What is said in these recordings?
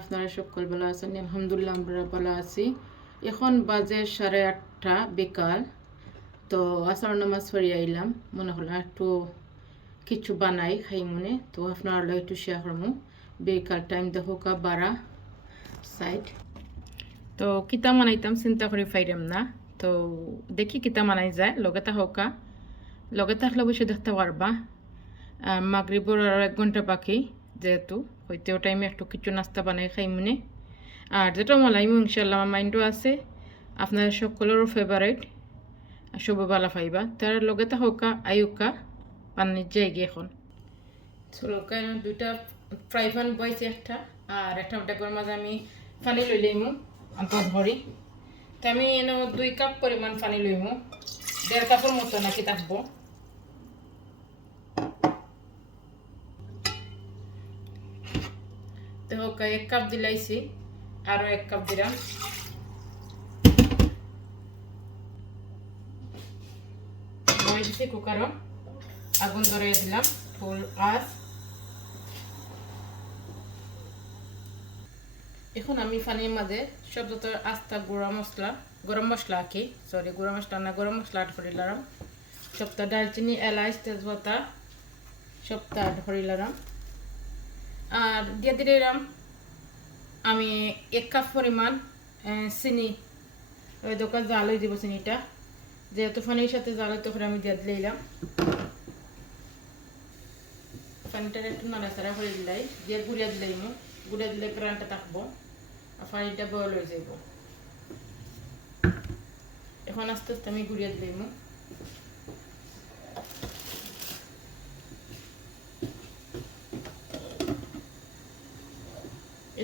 আপনারা সকল ভালো আছেন? আলহামদুলিল্লাহ আমরা ভালো আছি। এখন বাজে সাড়ে আটটা বিকাল। তো আসার নামাজ পড়ে আইলাম। মনে হলো একটু কিছু বানাই খাই মনে। তো আপনারা একটু শেয়ার করব বিকাল টাইম দেখো বারা সাইড তো কিতা মানাইতাম চিন্তা করে ফাইরাম না। তো দেখি কিতা মানাই যায়। লগে থাকা লগে থাকলে অবশ্যই দেখতে পারবা। মাগরিবর আর এক ঘণ্টা বাকি যেহেতু। হইতেও টাইমে একটু কিছু নাস্তা বানাই খাই মনে আর যেটা মলাইমু ইনশাল্লাহ আমার মাইন্ডও আছে। আপনার সকলেরও ফেভারিট সব ভালো পাইবা তার লগে তা হোকা আয়ুকা পানির জায়গা এখন। চলো, কেন দুইটা ফ্রাই প্যান বইছে একটা, আর একটা ডেকর মাঝে আমি পানি লই লইমু আন্তর ভরি। তো আমি এনে দুই কাপ পরিমাণ পানি লইমু। দেড় কাপের মতো নাকি থাকব। হোক এক কাপ দিলাইছি আরও এক কাপ দিলাম। দিছি আগুন ধরিয়ে দিলাম, ফুল আঁচ এখন আমি পানির মাঝে সব যত আস্তা গুঁড়া মশলা, গরম মশলা আঁকি। সরি গুঁড়া মশলা না, গরম মশলা আট করিলাম সপ্তাহ দারচিনি, এলাচ, তেজপাতা, সপ্তাহ ধরিলাম আর দিয়ে দিলাম আমি এক কাপ পরিমাণ চিনি, ওই দোকান জাল হয়ে দিব চিনিটা। যেহেতু পানির সাথে জাল হইতে করে আমি দিয়ে দিলাম। পানিটা একটু নাড়াচাড়া করে দিলাই, দিয়ে গুড়িয়ে দিলাম গুড়িয়ে দিলে প্রাণটা থাকব, আর পানিটা বয়ল হয়ে যাব এখন আস্তে আস্তে আমি গুড়িয়ে দিলাম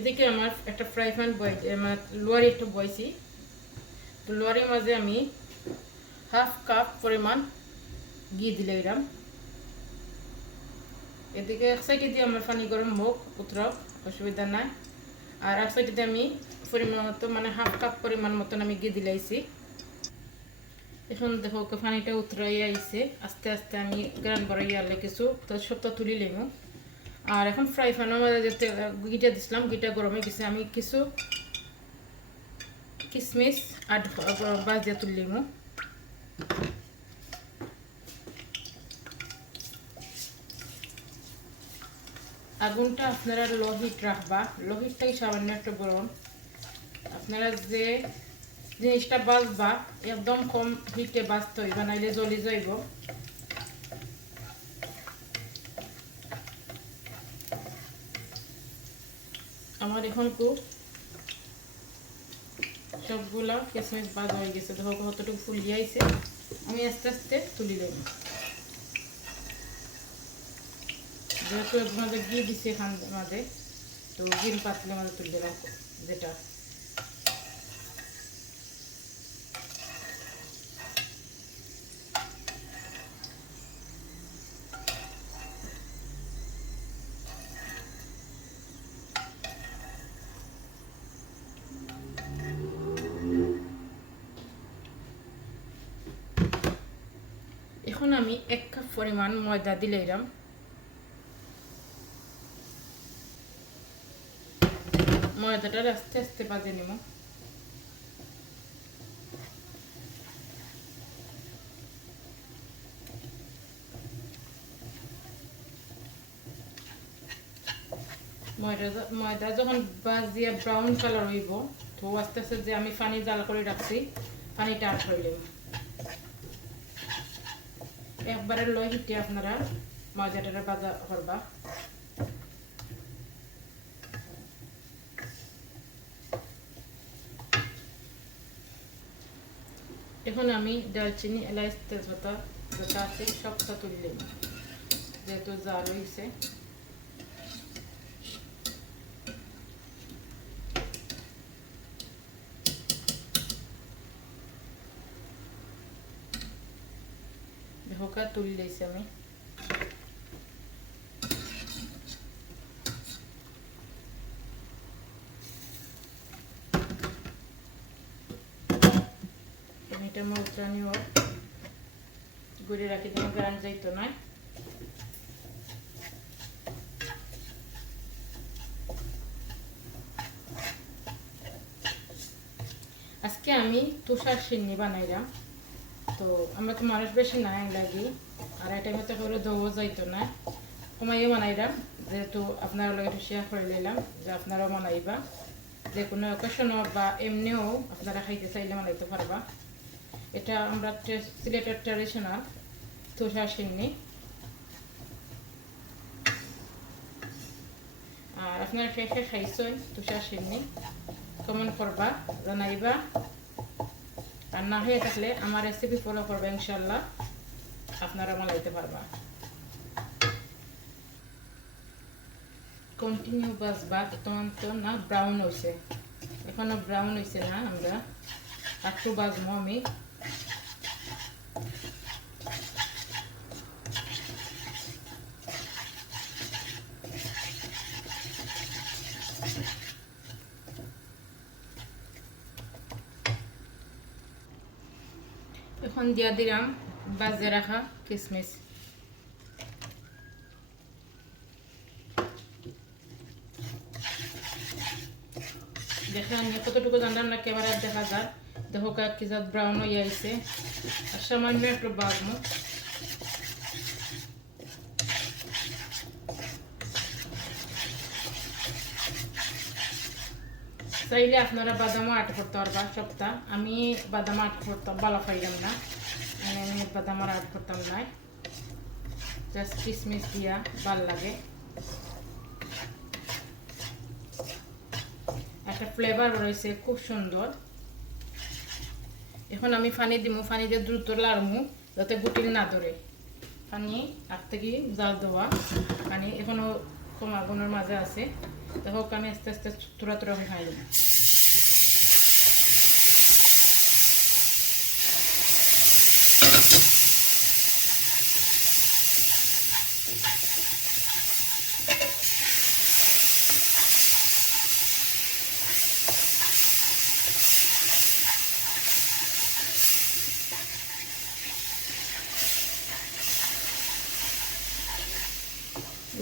এদিকে আমার একটা ফ্রাই প্যান বই আমার লোয়ারি একটা বইছি তো লোয়ারির মাঝে আমি হাফ কাপ পরিমাণ ঘি দিলে এরাম এদিকে এক সাইডে দিয়ে আমার পানি গরম হোক উতরাও অসুবিধা নাই। আর এক সাইডে দিয়ে আমি পরিমাণ মতো মানে হাফ কাপ পরিমাণ মতন আমি ঘি দিলাইছি এখন দেখো পানিটা উতরাই আইছে। আস্তে আস্তে আমি গ্রান বড়াই আলে কিছু, তো সব তুলি লেমু। আর এখন ফ্রাই প্যানের মধ্যে যেতে গিটা দিছিলাম গিটা গরমে গেছে। আমি কিছু কিশমিশ আর বাজিয়া তুললিমু আগুনটা আপনারা লো হিট রাখবা। লো হিটটাই সামান্য একটু গরম। আপনারা যে জিনিসটা বাজবা, একদম কম হিটে বাজতে হইবা, নাইলে জ্বলি যাইব। আমার এখন খুব সবগুলা কেসমেস বাজ হয়ে গেছে। দেখো, কতটুকু ফুল আইছে। আমি আস্তে আস্তে তুলি দেব। যেহেতু আপনাদের ঘি দিছে এখান মাঝে, তো ঘির পাতলে মাঝে তুলে দেবো যেটা এখন আমি এক কাপ পরিমাণ ময়দা দিলাম ময়দাটা আস্তে আস্তে বাজে নিব। ময়দা যখন বাজিয়ে ব্রাউন কালার হইব, তো আস্তে আস্তে যে আমি পানি জাল করে রাখছি, পানিটা আট হইলাম একবারে লই হিটে আপনারা ময়দাটা বাজা করবা। এখন আমি ডালচিনি এলাচ তেজপাতা যেটা আছে সবটা তুললাম যেহেতু জাল হয়েছে বোকা তুলি দিয়েছি আমি এটা মৌচানিও গুড়ে রাখি যাইতো নয় আজকে আমি তুষার সিন্নি বানাইলাম তো আমরা তো মানুষ বেশি নাই লাগি। আর এটা মতো করে দৌড় যাইতো না। কমাইও বানাইলাম যেহেতু আপনারা লগে শেয়ার করে নিলাম যে আপনারাও বানাইবা যে কোনো অকেশনও বা এমনিও আপনারা খাইতে চাইলে বানাইতে পারবা। এটা আমরা সিলেটের ট্রেডিশনাল তুষার সিন্নি আর আপনারা কে কে খাইছেন তুষার সিন্নি কমেন্ট করবা, জানাইবা। আর না হয়ে থাকলে আমার রেসিপি ফলো করবে ইনশাল্লাহ আপনারা মালাইতে পারবা। কন্টিনিউ বাস বাজবা তখন তো না ব্রাউন হয়েছে এখনও ব্রাউন হয়েছে না আমরা। একটু বাজবো আমি। এখন দিয়া দিলাম বাজে রাখা কিশমিশ দেখে আমি কতটুকু জানলাম না, ক্যামেরায় দেখা যায়। দেখো কি জাত ব্রাউন হয়ে আইছে আর সামান্য একটু বাজমো। চাইলে আপনারা বাদামও আট করতে পারবা সপ্তাহ আমি বাদাম আট করতাম ভালো পাইলাম না। মানে আমি বাদাম আর আট করতাম না। জাস্ট কিশমিশ দিয়া ভালো লাগে। একটা ফ্লেভার রয়েছে, খুব সুন্দর। এখন আমি পানি দিব, পানি দিয়ে দ্রুত লাড়মু, যাতে গুটিল না ধরে। পানি আগ থেকে জাল দেওয়া। পানি এখনও কম আগুনের মাঝে আছে। দেখো আমি আস্তে আস্তে থোড়া থোড়া করে খাই দেবো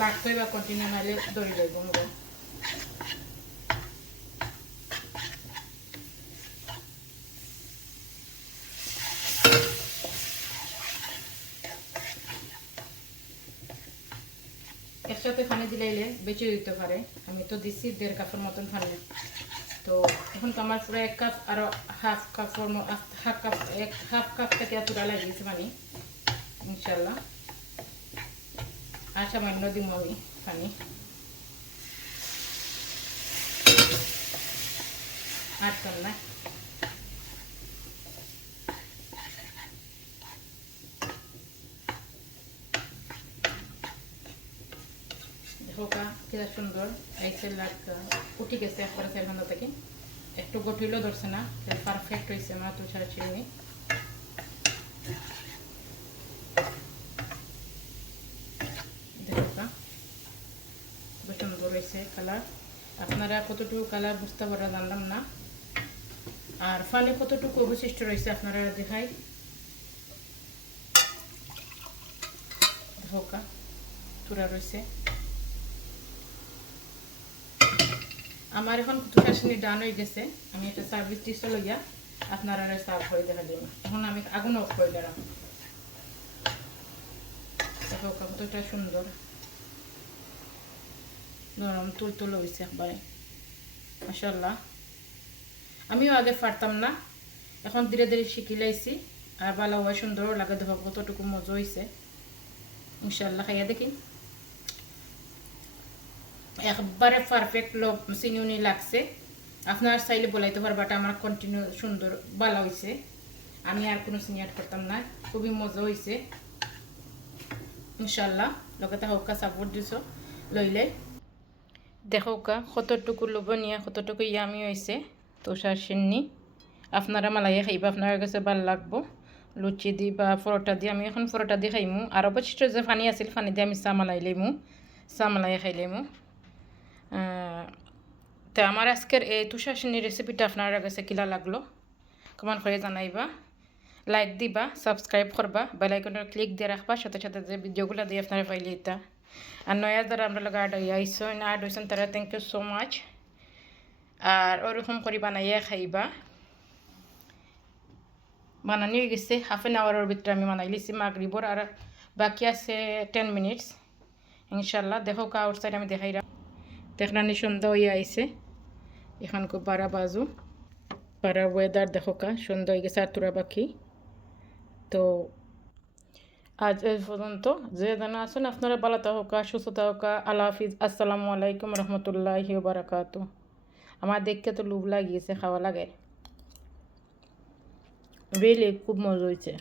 লাগতে বা কন্টিনিউ নাহলে দড়ি যাইব হবে পানি বেঁচে দিতে পারে। আমি তো দিচ্ছি দেড় কাপের মতন পানি। তো এখন তো আমার পুরো এক কাপ আরও হাফ কাপের হাফ কাপ এক হাফ কাপ থেকে এতটা লাগিয়েছে পানি। ইনশাল্লাহ আর সামান্য দিব আমি পানি। আটকাম না দেখো কা কিরা সুন্দর আইসে লাগ উঠি গেছে একবারে সেলখান থেকে একটু গঠিলেও ধরছে না পারফেক্ট হয়েছে মা তুষার চিনি কালার আপনারা কতটুকু কালার বুঝতে পারা জানলাম না। আর ফানি কতটুকু অবশিষ্ট রয়েছে আপনারা দেখাই। ধোকা তুরা রয়েছে আমার এখন তুষারশিনি ডান হয়ে গেছে। আমি একটা সার্ভিস ডিশটা লইয়া আপনারা সার্ভ করে দেখা দিব এখন আমি আগুন অফ করে দিলাম। দেখো, কতটা সুন্দর। নরম তুল তুল হয়েছে একবারে মাসাল্লাহ আমিও আগে পারতাম না। এখন ধীরে ধীরে শিখি লাইছি আর ভালো হয় সুন্দরও লাগে। দেখো, কতটুকু মজা হয়েছে ইনশাল্লাহ খাইয়া দেখি। একবারে পারফেক্ট লোক চিনিউনি লাগছে। আপনার চাইলে বলাইতে পারবাটা আমার কন্টিনিউ সুন্দর ভালো হয়েছে আমি আর কোনো চিনি অ্যাড করতাম না, খুবই মজা হয়েছে ইনশাল্লাহ লগতে হৌকা সাপোর্ট দিছ, লইলে। দেখোকা কতটুকু লোভনীয়, কতটুকু ইয়ামি হয়েছে তুষার সিন্নি। আপনারা মালাইয়ে খাইবা, আপনার কাছে ভালো লাগবো। লুচি দি বা পরোটা দি, আমি এখন পরোটা দি খাইমু। আর অবশিষ্ট যে পানি আছিল পানি দিয়ে আমি চা মালাই লইমু। চা মালাই খাই লইমু। তো আমার আজকের এই তুষার সিন্নির রেসিপিটা আপনার কাছে কিলা লাগল? কমান করে জানাইবা। লাইক দিবা সাবস্ক্রাইব করবা বেলাইকনের ক্লিক দিয়ে রাখবা, সাথে সাথে যে ভিডিওগুলো দিয়ে আপনারা পাইলে এটা। আর নয়া যারা আমরা লগে আড আইসন আড হয়েছেন তারা থ্যাংক ইউ সো মাচ আর ওরকম করে বানাইয়া খাইবা। বানানি হয়ে গেছে হাফ এন আওয়ারের ভিতরে আমি বানাই লিছি মাগরিবর। আর বাকি আছে টেন মিনিটস ইনশাল্লাহ দেখো কা আউটসাইড আমি দেখাই দেখলানি সন্ধ্যা হয়ে আইসে এখন খুব বারা বাজু বারা ওয়েদার দেখো কা সন্ধ্যা হয়ে গেছে আর তোরা বাকি তো আজ এই পর্যন্ত যে যেন আসুন আপনারা ভালো থাকা সুস্থ থাকা আল্লাহ হাফিজ আসসালামু আলাইকুম রহমতুল্লাহি বারাকাত আমার দেখতে তো লুভ লাগিয়েছে খাওয়া লাগে রিয়েলি খুব মজা হয়েছে